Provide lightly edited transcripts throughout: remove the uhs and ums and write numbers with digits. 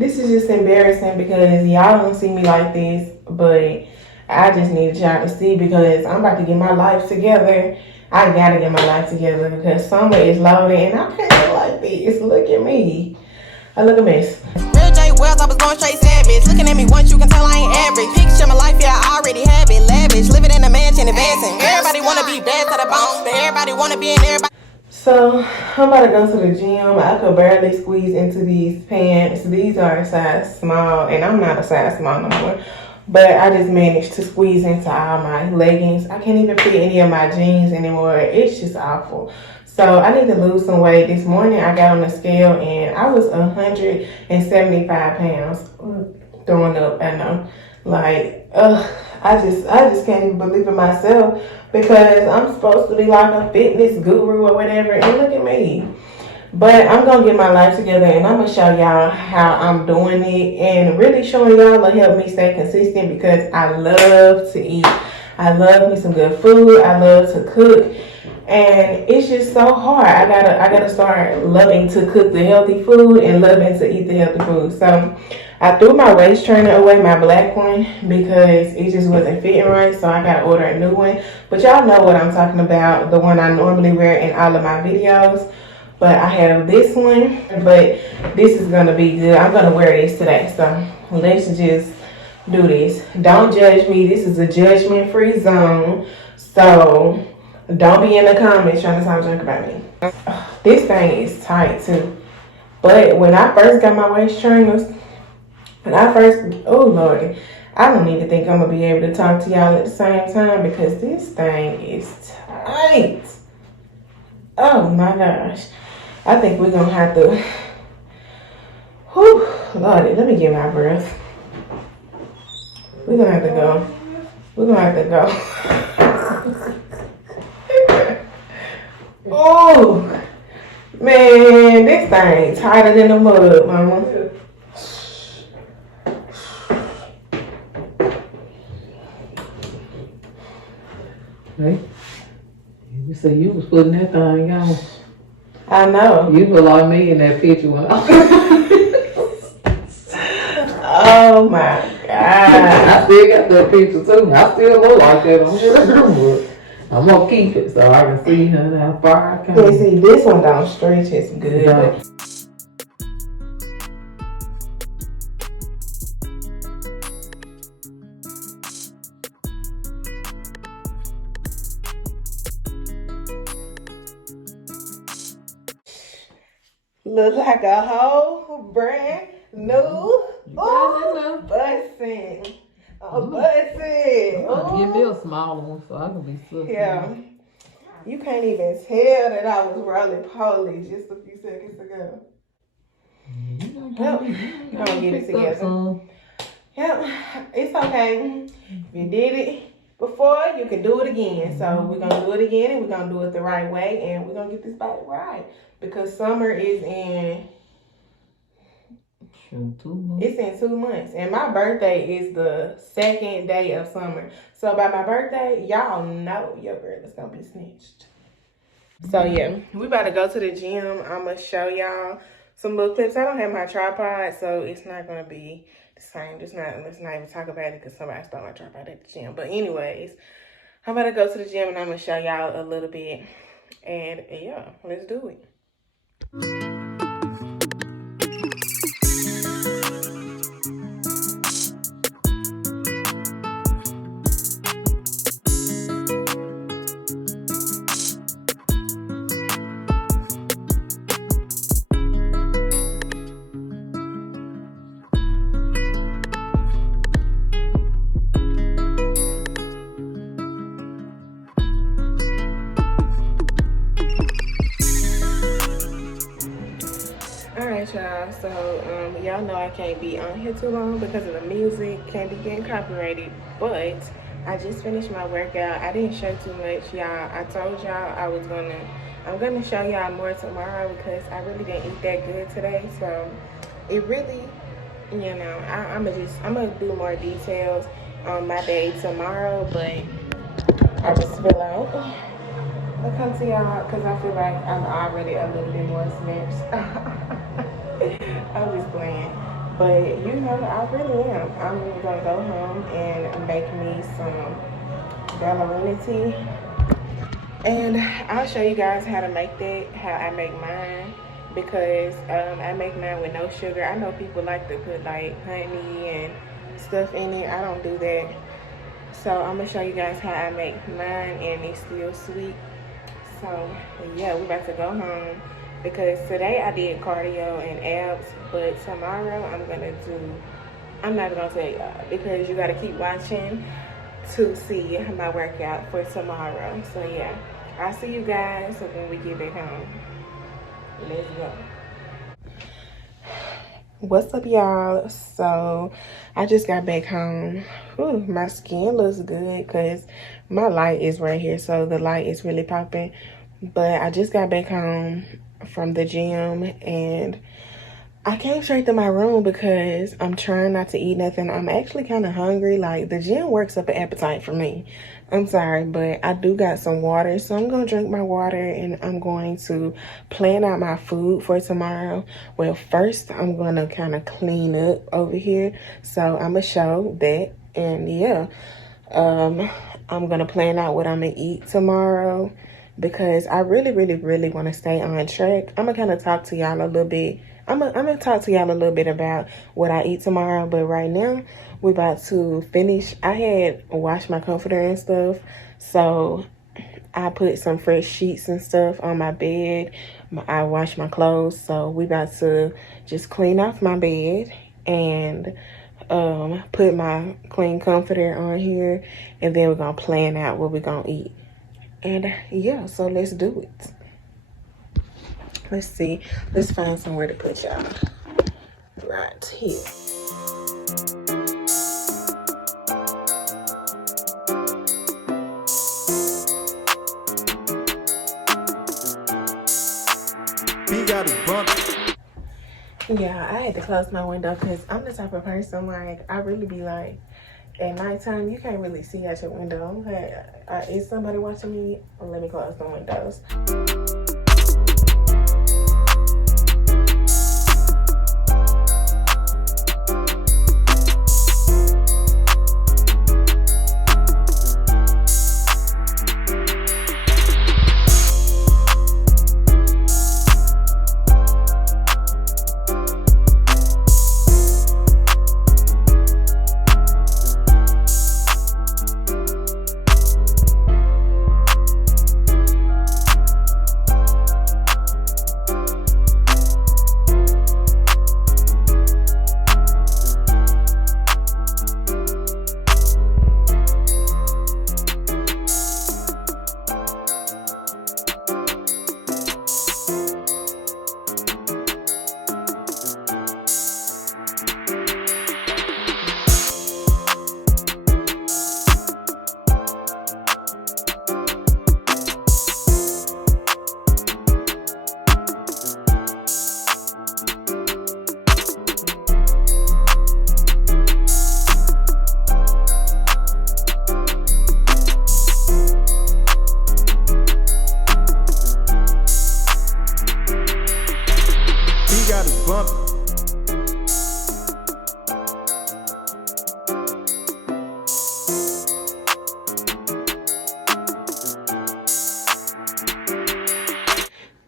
This is just embarrassing because y'all don't see me like this, but I just need y'all to see because I'm about to get my life together. I gotta get my life together because summer is loaded and I can't look like this. Look at me. I look a mess. Real J Wells, I was going straight savage. Looking at me once, you can tell I ain't average. Picture my life, yeah, I already have it. Lavish, living in a mansion, advancing. Everybody wanna be bad to the bone, but everybody wanna be in everybody. So I'm about to go to the gym. I could barely squeeze into these pants. These are a size small, and I'm not a size small no more. But I just managed to squeeze into all my leggings. I can't even fit any of my jeans anymore. It's just awful. So I need to lose some weight. This morning I got on the scale and I was 175 pounds. Throwing up, I know. Like, I just can't even believe it myself because I'm supposed to be like a fitness guru or whatever, and look at me. But I'm gonna get my life together and I'm gonna show y'all how I'm doing it, and really showing y'all will help me stay consistent because I love to eat. I love me some good food. I love to cook. And it's just so hard. I gotta start loving to cook the healthy food and loving to eat the healthy food. So I threw my waist trainer away, my black one, because it just wasn't fitting right. So I gotta order a new one. But y'all know what I'm talking about, the one I normally wear in all of my videos. But I have this one, but this is gonna be good. I'm gonna wear this today. So let's just do this. Don't judge me. This is a judgment-free zone. So don't be in the comments trying to talk junk about me. This thing is tight too. But when I first got my waist trainers, oh Lord, I don't even think I'm gonna be able to talk to y'all at the same time because this thing is tight. Oh my gosh. I think we're gonna have to, whew, Lordy, let me get my breath. We're gonna have to go. We're gonna have to go. Oh, man, this thing tighter than the mud, mama. Hey, you say you was putting that thing on. I know. You look like me in that picture when I Oh my God. I still got that picture too. I still look like that, I'm sure. I'm gonna keep it so I can see how far I can. Yeah, see, this one don't stretch as good. But look like a whole brand new bussin'. A bussin'. Give me a smaller one so I can be successful. Yeah. You can't even tell that I was roly-poly just a few seconds ago. Yep. I'm gonna get it together. Yep. It's okay. If you did it before, you can do it again. So we're gonna do it again, and we're gonna do it the right way, and we're gonna get this body right. Because summer is in 2 months. It's in 2 months. And my birthday is the 2nd day of summer. So by my birthday, y'all know your girl is gonna be snitched. So yeah, we about to go to the gym. I'm gonna show y'all some little clips. I don't have my tripod, so it's not gonna be the same. Let's not even talk about it because somebody stole my tripod at the gym. But anyways, I'm about to go to the gym and I'm gonna show y'all a little bit. And yeah, let's do it. Y'all, so y'all know I can't be on here too long because of the music, can't be getting copyrighted, but I just finished my workout. I didn't show too much, y'all. I told y'all I'm gonna show y'all more tomorrow because I really didn't eat that good today. So it really, you know, I'm gonna do more details on my day tomorrow, but I just feel like I'll come to y'all because I feel like I'm already a little bit more snatched. I'm just playing. But you know, I really am. I'm gonna go home and make me some ballerina tea. And I'll show you guys how to make that, how I make mine. Because I make mine with no sugar. I know people like to put like honey and stuff in it. I don't do that. So I'm gonna show you guys how I make mine and it's still sweet. So yeah, we're about to go home because today I did cardio and abs, but tomorrow I'm not gonna tell y'all because you gotta keep watching to see my workout for tomorrow. So yeah, I'll see you guys when we get back home. Let's go. What's up, y'all? So I just got back home. Whew, my skin looks good because my light is right here, so the light is really popping. But I just got back home from the gym and I came straight to my room because I'm trying not to eat nothing. I'm actually kind of hungry. Like, the gym works up an appetite for me. I'm sorry, but I do got some water. So I'm going to drink my water and I'm going to plan out my food for tomorrow. Well, first, I'm going to kind of clean up over here. So I'm going to show that. And yeah, I'm going to plan out what I'm going to eat tomorrow because I really want to stay on track. I'm going to kind of talk to y'all a little bit. I'm gonna talk to y'all a little bit about what I eat tomorrow, but right now we're about to finish. I had washed my comforter and stuff, so I put some fresh sheets and stuff on my bed. I washed my clothes, so we about to just clean off my bed and put my clean comforter on here, and then we're gonna plan out what we're gonna eat. And yeah, so let's do it. Let's see. Let's find somewhere to put y'all. Right here. Yeah, I had to close my window because I'm the type of person, like, I really be like, at nighttime, you can't really see out your window. Like, is somebody watching me? Let me close the windows.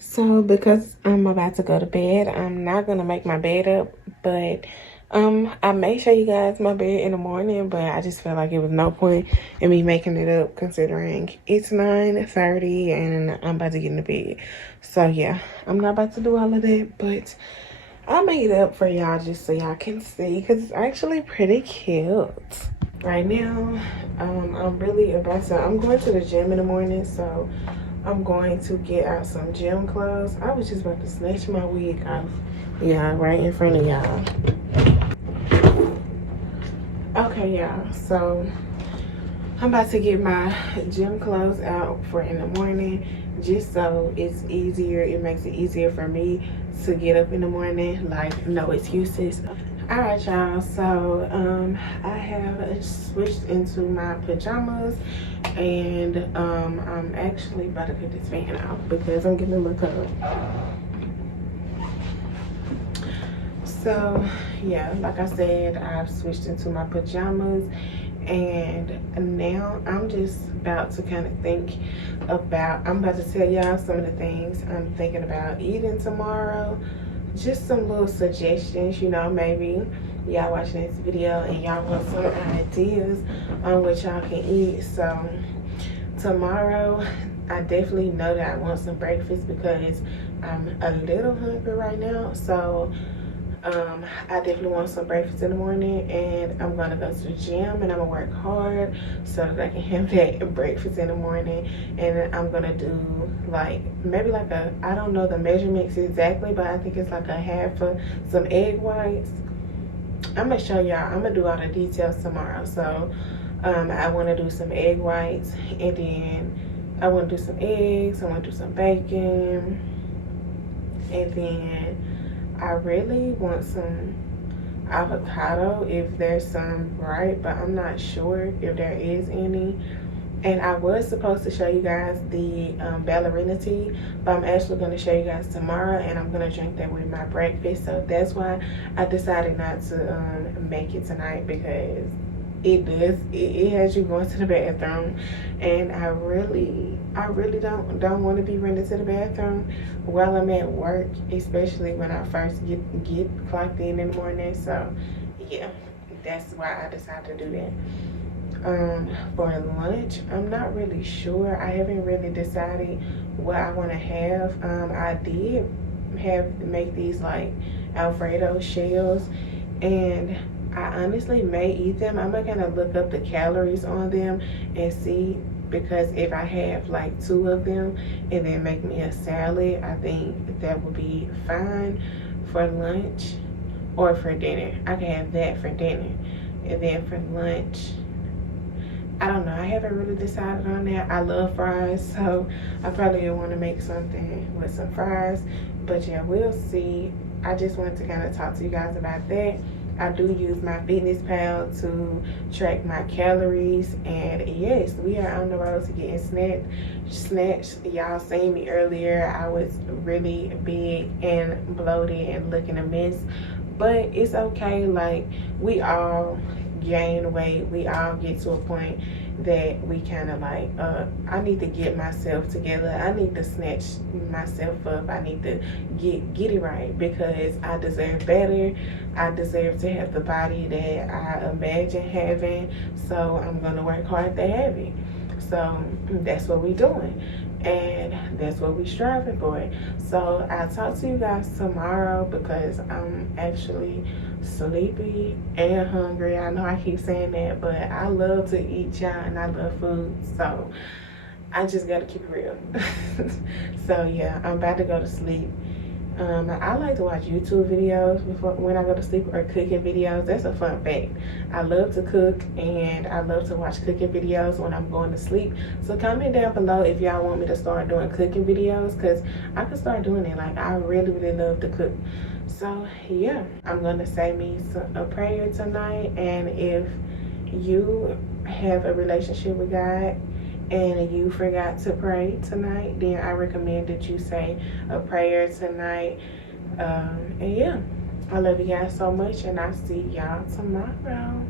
So because I'm about to go to bed, I'm not gonna make my bed up, but I may show you guys my bed in the morning, but I just felt like it was no point in me making it up considering it's 9:30 and I'm about to get in the bed. So yeah, I'm not about to do all of that, but I made it up for y'all just so y'all can see because it's actually pretty cute. Right now, I'm going to the gym in the morning, so I'm going to get out some gym clothes. I was just about to snatch my wig off. Yeah, right in front of y'all. Okay, y'all. So I'm about to get my gym clothes out for in the morning just so it's easier. It makes it easier for me to get up in the morning. Like, no excuses. All right, y'all. So I have switched into my pajamas. And I'm actually about to put this fan out because I'm getting a little cold. So yeah, like I said, I've switched into my pajamas, and now I'm just about to kind of think about, I'm about to tell y'all some of the things I'm thinking about eating tomorrow. Just some little suggestions, you know, maybe y'all watching this video and y'all want some ideas on what y'all can eat. So tomorrow, I definitely know that I want some breakfast because I'm a little hungry right now. So I definitely want some breakfast in the morning, and I'm gonna go to the gym and I'm gonna work hard so that I can have that breakfast in the morning. And I'm gonna do like maybe like a, I don't know the measurements exactly, but I think it's like a half of some egg whites. I'm gonna show y'all, I'm gonna do all the details tomorrow. So I want to do some egg whites, and then I want to do some eggs, I want to do some bacon, and then I really want some avocado if there's some, right? But I'm not sure if there is any. And I was supposed to show you guys the ballerina tea, but I'm actually going to show you guys tomorrow, and I'm going to drink that with my breakfast. So that's why I decided not to make it tonight, because it has you going to the bathroom, and I really don't want to be running to the bathroom while I'm at work, especially when I first get clocked in the morning. So yeah, that's why I decided to do that. For lunch, I'm not really sure. I haven't really decided what I want to have. I did make these like Alfredo shells, and I honestly may eat them. I'm gonna look up the calories on them and see, because if I have like 2 of them and then make me a salad, I think that would be fine for lunch or for dinner. I can have that for dinner, and then for lunch, I don't know. I haven't really decided on that. I love fries, so I probably want to make something with some fries. But yeah, we'll see. I just wanted to kind of talk to you guys about that. I do use my Fitness Pal to track my calories, and yes, we are on the road to getting snatched. Y'all seen me earlier. I was really big and bloated and looking a mess, but it's okay. Like, we all gain weight. We all get to a point that we kind of like, I need to get myself together. I need to snatch myself up. I need to get it right, because I deserve better. I deserve to have the body that I imagine having. So I'm gonna work hard to have it. So that's what we're doing, and that's what we're striving for. So I'll talk to you guys tomorrow, because I'm actually sleepy and hungry. I know I keep saying that, but I love to eat, y'all, and I love food, so I just gotta keep it real. So yeah, I'm about to go to sleep. I like to watch YouTube videos when I go to sleep, or cooking videos. That's a fun fact. I love to cook, and I love to watch cooking videos when I'm going to sleep. So comment down below if y'all want me to start doing cooking videos, because I could start doing it. Like, I really love to cook. So yeah, I'm gonna say me a prayer tonight, and if you have a relationship with God and you forgot to pray tonight, then I recommend that you say a prayer tonight. And yeah, I love you guys so much, and I'll see y'all tomorrow.